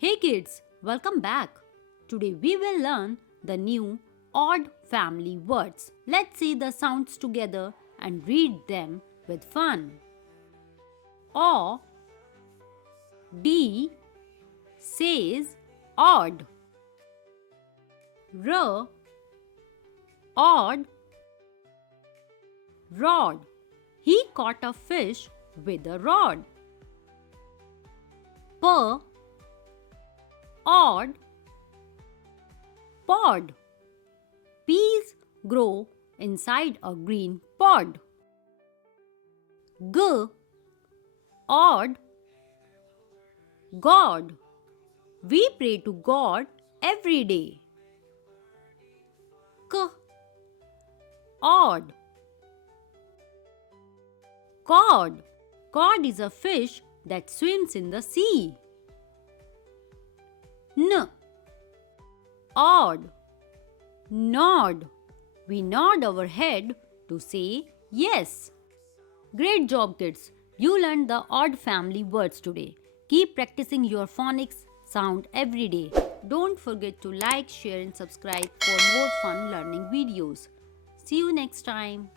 Hey kids, welcome back. Today we will learn the new odd family words. Let's see the sounds together and read them with fun. O D says odd. R odd rod. He caught a fish with a rod. P odd pod. Peas grow inside a green pod. G odd God. We pray to God every day. K odd cod. Cod is a fish that swims in the sea. N odd nod. We nod our head to say yes. Great job kids. You learned the odd family words today. Keep practicing your phonics sound every day. Don't forget to like, share and subscribe for more fun learning videos. See you next time.